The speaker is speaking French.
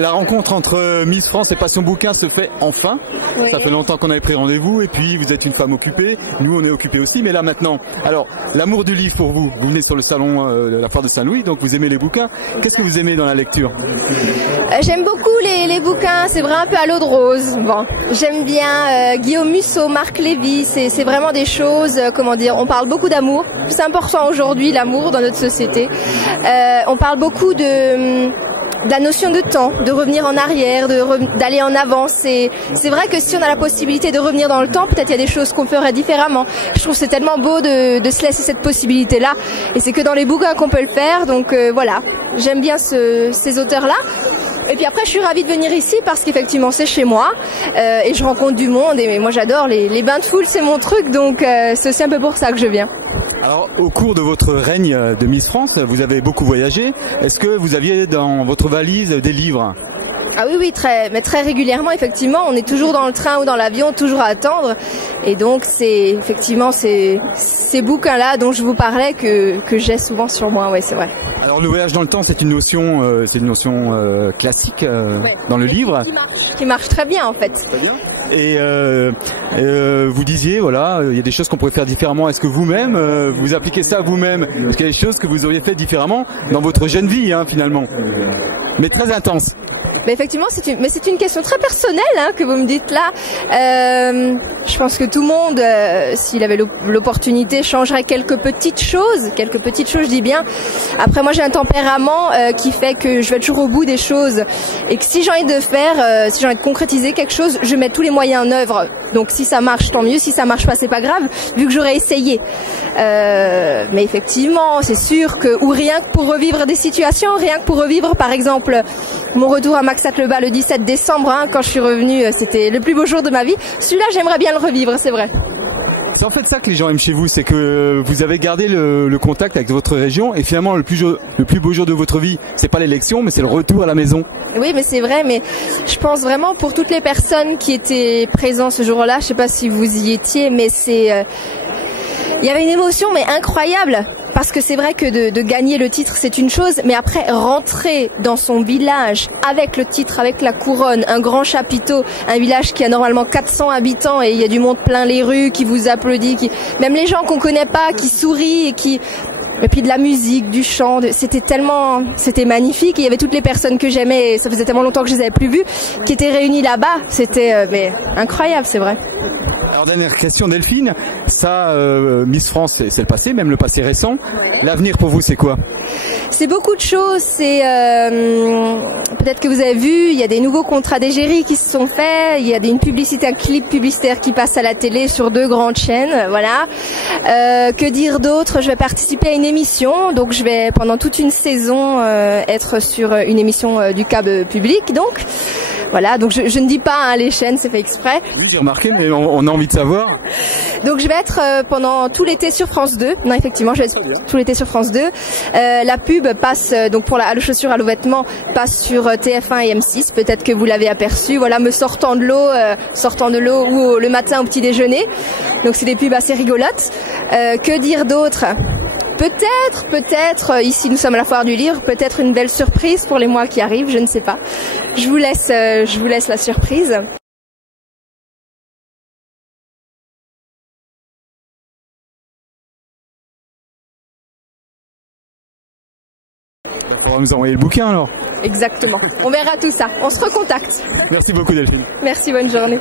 la rencontre entre Miss France et Passion Bouquin se fait enfin. Oui. Ça fait longtemps qu'on avait pris rendez-vous et puis vous êtes une femme occupée, nous on est occupés aussi, mais là maintenant, alors l'amour du livre pour vous, vous venez sur le salon de la foire de Saint-Louis, donc vous aimez les bouquins. Qu'est-ce que vous aimez dans la lecture? J'aime beaucoup les bouquins, c'est vrai un peu à l'eau de rose. Bon, j'aime bien Guillaume Musso, Marc Lévy, c'est vraiment des choses, comment dire, on parle beaucoup d'amour. C'est important aujourd'hui l'amour dans notre société. On parle beaucoup de la notion de temps, de revenir en arrière, d'aller en avant. C'est vrai que si on a la possibilité de revenir dans le temps, peut-être il y a des choses qu'on ferait différemment. Je trouve que c'est tellement beau de se laisser cette possibilité-là. Et c'est que dans les bouquins qu'on peut le faire. Donc voilà, j'aime bien ces auteurs-là. Et puis après, je suis ravie de venir ici parce qu'effectivement, c'est chez moi et je rencontre du monde. Et moi, j'adore les bains de foule, c'est mon truc. Donc c'est aussi un peu pour ça que je viens. Alors, au cours de votre règne de Miss France, vous avez beaucoup voyagé. Est-ce que vous aviez dans votre valise des livres? Ah oui, mais très régulièrement, effectivement. On est toujours dans le train ou dans l'avion, toujours à attendre. Et donc, c'est effectivement ces bouquins-là dont je vous parlais que j'ai souvent sur moi, ouais, c'est vrai. Alors, le voyage dans le temps, c'est une notion classique dans le livre. Qui marche très bien, en fait. Très bien. Et vous disiez, voilà, il y a des choses qu'on pourrait faire différemment. Est-ce que vous-même, vous appliquez ça à vous-même? Est-ce qu'il y a des choses que vous auriez fait différemment dans votre jeune vie, hein, finalement, mais très intense? Mais effectivement, c'est une question très personnelle que vous me dites là. Je pense que tout le monde, s'il avait l'opportunité, changerait quelques petites choses, je dis bien. Après, moi, j'ai un tempérament qui fait que je vais toujours au bout des choses et que si j'ai envie de faire, si j'ai envie de concrétiser quelque chose, je mets tous les moyens en œuvre. Donc, si ça marche, tant mieux. Si ça marche pas, c'est pas grave, vu que j'aurais essayé. Mais effectivement, c'est sûr que, ou rien que pour revivre des situations, rien que pour revivre, par exemple, mon retour à Max Atleba le 17 décembre, quand je suis revenue, c'était le plus beau jour de ma vie. Celui-là, j'aimerais bien le revivre, c'est vrai. C'est en fait ça que les gens aiment chez vous, c'est que vous avez gardé le contact avec votre région et finalement le plus beau jour de votre vie, c'est pas l'élection, mais c'est le retour à la maison. Oui, mais c'est vrai, mais je pense vraiment pour toutes les personnes qui étaient présentes ce jour-là, je sais pas si vous y étiez, mais il y avait une émotion mais incroyable parce que c'est vrai que de gagner le titre c'est une chose, mais après rentrer dans son village avec le titre, avec la couronne, un grand chapiteau, un village qui a normalement 400 habitants et il y a du monde plein les rues qui vous applaudit, même les gens qu'on connaît pas qui sourient et puis de la musique, du chant, c'était magnifique. Et il y avait toutes les personnes que j'aimais, et ça faisait tellement longtemps que je les avais plus vues, qui étaient réunies là-bas. C'était mais incroyable, c'est vrai. Alors dernière question Delphine, ça Miss France c'est le passé, même le passé récent. L'avenir pour vous c'est quoi? C'est beaucoup de choses, c'est peut-être que vous avez vu, il y a des nouveaux contrats d'égérie qui se sont faits, il y a une publicité, un clip publicitaire qui passe à la télé sur 2 grandes chaînes, voilà. Que dire d'autre? Je vais participer à une émission, donc je vais pendant toute une saison être sur une émission du câble public, donc. Voilà, donc je ne dis pas les chaînes, c'est fait exprès. J'ai remarqué, mais on a envie de savoir. Donc je vais être pendant tout l'été sur France 2. Non, effectivement, je vais être tout l'été sur France 2. La pub passe donc pour la chaussure à l'eau vêtements passe sur TF1 et M6. Peut-être que vous l'avez aperçu. Voilà, me sortant de l'eau ou le matin au petit déjeuner. Donc c'est des pubs assez rigolotes. Que dire d'autre? Peut-être, ici nous sommes à la foire du livre, peut-être une belle surprise pour les mois qui arrivent, je ne sais pas. Je vous laisse la surprise. On va nous envoyer le bouquin alors. Exactement. On verra tout ça. On se recontacte. Merci beaucoup Delphine. Merci, bonne journée.